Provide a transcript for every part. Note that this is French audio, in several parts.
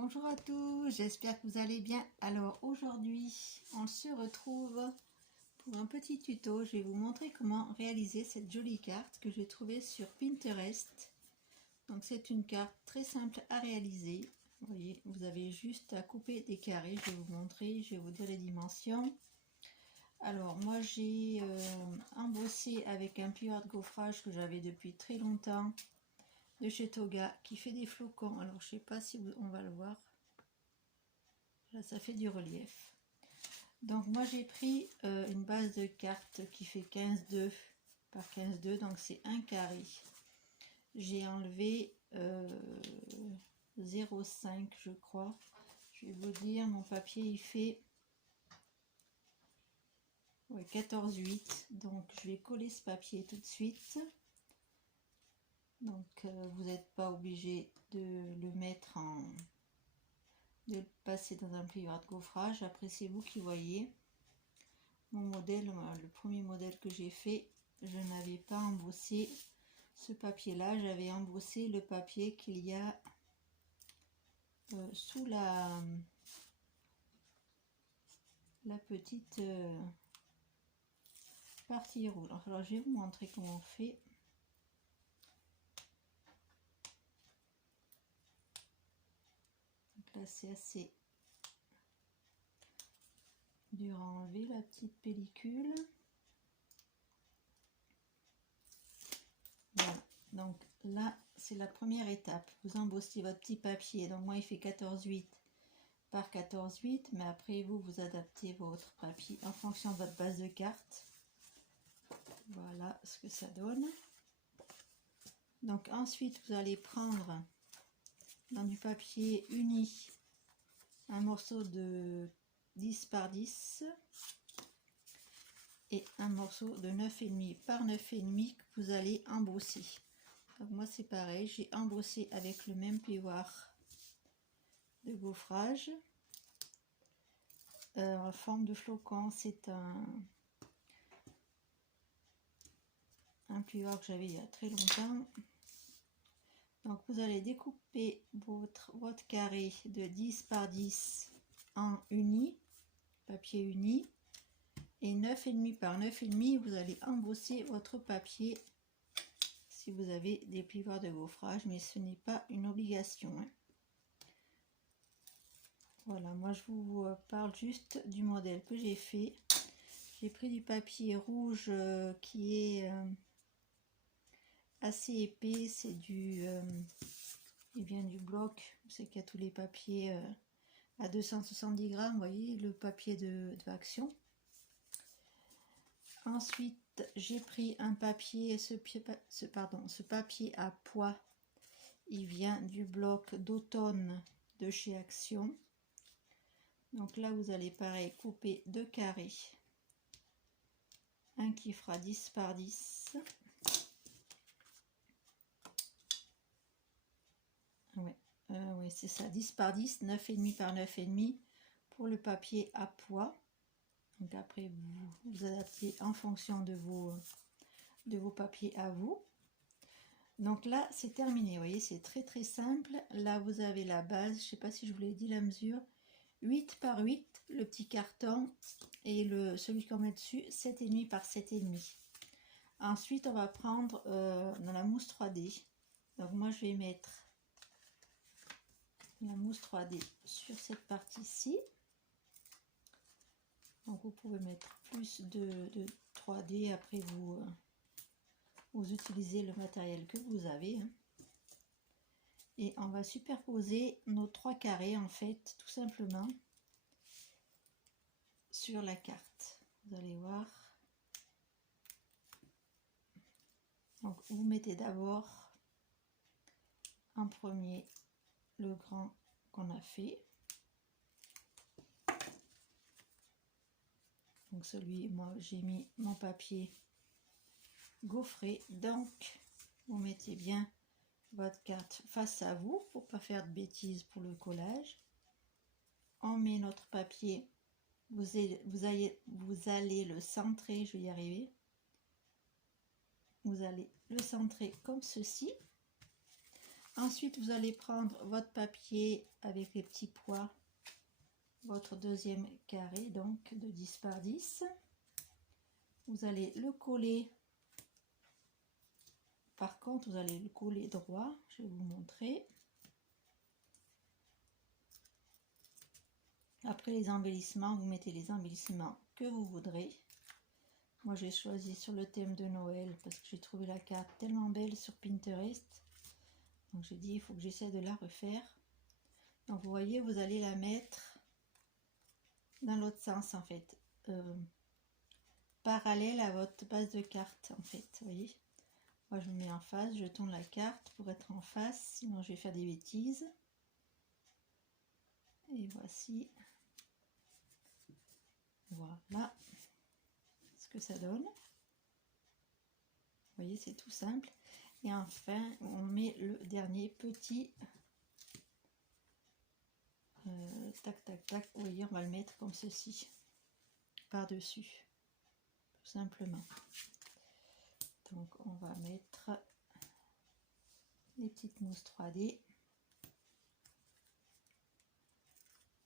Bonjour à tous, j'espère que vous allez bien. Alors aujourd'hui, on se retrouve pour un petit tuto. Je vais vous montrer comment réaliser cette jolie carte que j'ai trouvée sur Pinterest. Donc c'est une carte très simple à réaliser. Vous voyez, vous avez juste à couper des carrés. Je vais vous montrer, je vais vous dire les dimensions. Alors moi j'ai embossé avec un plioir de gaufrage que j'avais depuis très longtemps de chez Toga qui fait des flocons. Alors je sais pas si on va le voir. Là, ça fait du relief. Donc moi j'ai pris une base de carte qui fait 15,2 par 15,2, donc c'est un carré. J'ai enlevé 0,5 je crois. Je vais vous dire, mon papier il fait 14,8. Donc je vais coller ce papier tout de suite. Donc vous n'êtes pas obligé de le mettre de le passer dans un plioir de gaufrage. Après c'est vous qui voyez. Mon modèle, le premier modèle que j'ai fait, je n'avais pas embossé ce papier là, j'avais embossé le papier qu'il y a sous la petite partie rouge. Alors je vais vous montrer comment on fait. Donc là c'est assez dur à enlever la petite pellicule. Voilà, donc là c'est la première étape. Vous embossez votre petit papier, donc moi il fait 14,8 par 14,8, mais après vous adaptez votre papier en fonction de votre base de carte. Voilà ce que ça donne. Donc ensuite vous allez prendre dans du papier uni un morceau de 10 par 10 et un morceau de 9,5 par 9,5 que vous allez embosser. Donc moi c'est pareil, j'ai embossé avec le même plioir de gaufrage en forme de flocon. C'est un plioir que j'avais il y a très longtemps. Donc vous allez découper votre carré de 10 par 10 en uni, papier uni, et 9,5 par 9,5 vous allez embosser votre papier si vous avez des plioirs de gaufrage, mais ce n'est pas une obligation, hein. Voilà, moi je vous parle juste du modèle que j'ai fait. J'ai pris du papier rouge qui est assez épais, c'est il vient du bloc, c'est qu'il y a tous les papiers à 270 grammes, vous voyez, le papier de Action. Ensuite j'ai pris un papier, ce papier à pois, il vient du bloc d'automne de chez Action. Donc là vous allez pareil couper deux carrés, un qui fera 10 par 10. Oui, c'est ça, 10 par 10, 9,5 par 9,5 pour le papier à pois. Donc après vous adaptez en fonction de vos papiers à vous. Donc là c'est terminé, vous voyez, c'est très très simple. Là vous avez la base, je ne sais pas si je vous l'ai dit la mesure, 8 par 8 le petit carton, et celui qu'on met dessus 7,5 par 7,5. Ensuite on va prendre dans la mousse 3D. Donc moi je vais mettre la mousse 3D sur cette partie-ci. Donc vous pouvez mettre plus de 3D, après vous utilisez le matériel que vous avez, hein. Et on va superposer nos trois carrés en fait, tout simplement, sur la carte. Vous allez voir. Donc vous mettez d'abord en premier le grand qu'on a fait. Donc celui, moi j'ai mis mon papier gaufré, donc vous mettez bien votre carte face à vous pour pas faire de bêtises pour le collage. On met notre papier, vous allez le centrer, je vais y arriver, vous allez le centrer comme ceci. Ensuite, vous allez prendre votre papier avec les petits pois, votre deuxième carré, donc de 10 par 10. Vous allez le coller. Par contre, vous allez le coller droit. Je vais vous montrer. Après les embellissements, vous mettez les embellissements que vous voudrez. Moi, j'ai choisi sur le thème de Noël parce que j'ai trouvé la carte tellement belle sur Pinterest. Donc, j'ai dit, il faut que j'essaie de la refaire. Donc, vous voyez, vous allez la mettre dans l'autre sens, en fait. Parallèle à votre base de carte, en fait. Vous voyez, moi, je me mets en face, je tourne la carte pour être en face. Sinon, je vais faire des bêtises. Et voici. Voilà ce que ça donne. Vous voyez, c'est tout simple. Et enfin, on met le dernier petit tac tac tac. Vous voyez, on va le mettre comme ceci par dessus, tout simplement. Donc on va mettre les petites mousses 3D.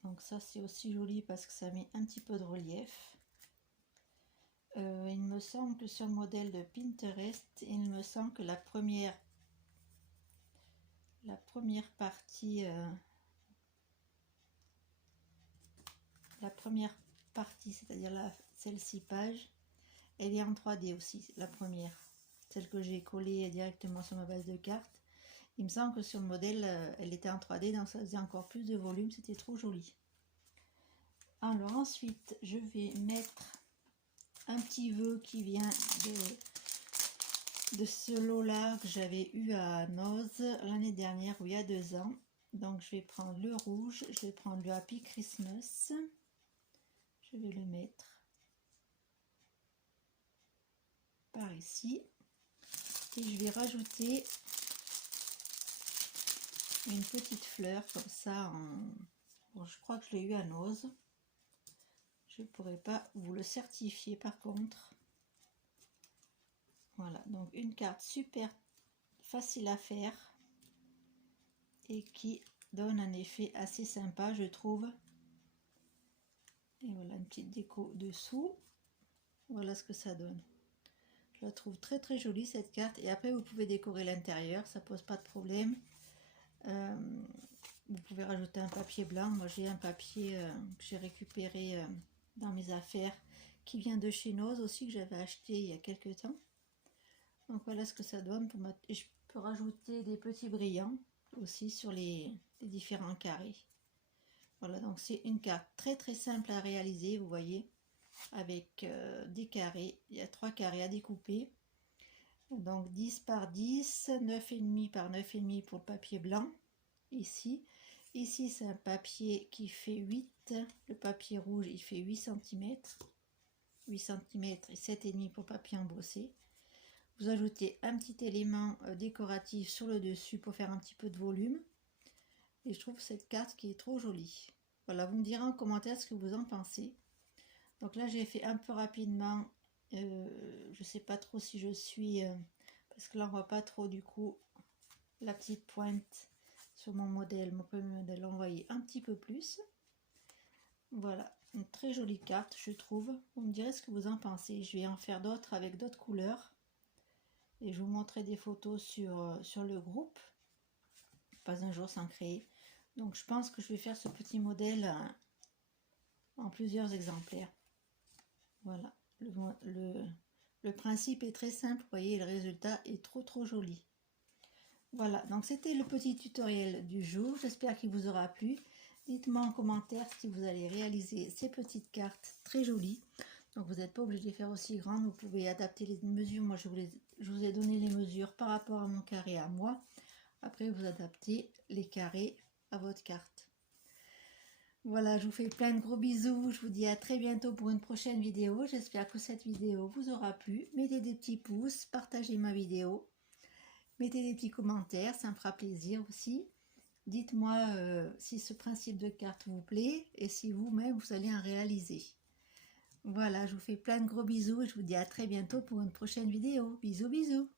Donc ça, c'est aussi joli parce que ça met un petit peu de relief. Il me semble que sur le modèle de Pinterest, il me semble que la première partie, c'est-à-dire celle-ci page, elle est en 3D aussi, la première, celle que j'ai collée directement sur ma base de cartes. Il me semble que sur le modèle, elle était en 3D, donc ça faisait encore plus de volume, c'était trop joli. Alors ensuite, je vais mettre un petit vœu qui vient de ce lot-là que j'avais eu à Noz l'année dernière ou il y a 2 ans. Donc je vais prendre le rouge, je vais prendre le Happy Christmas. Je vais le mettre par ici. Et je vais rajouter une petite fleur comme ça. Bon, je crois que je l'ai eu à Noz. Je ne pourrais pas vous le certifier par contre. Voilà, donc une carte super facile à faire et qui donne un effet assez sympa, je trouve. Et voilà une petite déco dessous. Voilà ce que ça donne. Je la trouve très très jolie cette carte. Et après vous pouvez décorer l'intérieur, ça pose pas de problème. Vous pouvez rajouter un papier blanc. Moi j'ai un papier que j'ai récupéré dans mes affaires qui vient de chez Noz aussi, que j'avais acheté il y a quelques temps. Donc voilà ce que ça donne. Et je peux rajouter des petits brillants aussi sur les différents carrés. Voilà, donc c'est une carte très très simple à réaliser, vous voyez, avec des carrés. Il y a 3 carrés à découper. Donc 10 par 10, 9,5 par 9,5 pour le papier blanc. Ici c'est un papier qui fait 8. Le papier rouge, il fait 8 cm. 8 cm et 7,5 pour papier embossé. Vous ajoutez un petit élément décoratif sur le dessus pour faire un petit peu de volume. Et je trouve cette carte qui est trop jolie. Voilà, vous me direz en commentaire ce que vous en pensez. Donc là, j'ai fait un peu rapidement. Je sais pas trop si je suis... parce que là, on voit pas trop du coup la petite pointe sur mon modèle. Mon premier modèle, on voyait un petit peu plus. Voilà, une très jolie carte, je trouve. Vous me direz ce que vous en pensez. Je vais en faire d'autres avec d'autres couleurs. Et je vous montrerai des photos sur le groupe. Pas un jour sans créer. Donc je pense que je vais faire ce petit modèle en plusieurs exemplaires. Voilà, le principe est très simple, vous voyez, le résultat est trop joli. Voilà, donc c'était le petit tutoriel du jour, j'espère qu'il vous aura plu. Dites-moi en commentaire si vous allez réaliser ces petites cartes très jolies. Donc vous n'êtes pas obligé de les faire aussi grandes, vous pouvez adapter les mesures. Moi je vous ai donné les mesures par rapport à mon carré à moi. Après vous adaptez les carrés à votre carte. Voilà, je vous fais plein de gros bisous. Je vous dis à très bientôt pour une prochaine vidéo. J'espère que cette vidéo vous aura plu. Mettez des petits pouces, partagez ma vidéo. Mettez des petits commentaires, ça me fera plaisir aussi. Dites-moi si ce principe de carte vous plaît et si vous-même vous allez en réaliser. Voilà, je vous fais plein de gros bisous et je vous dis à très bientôt pour une prochaine vidéo. Bisous, bisous.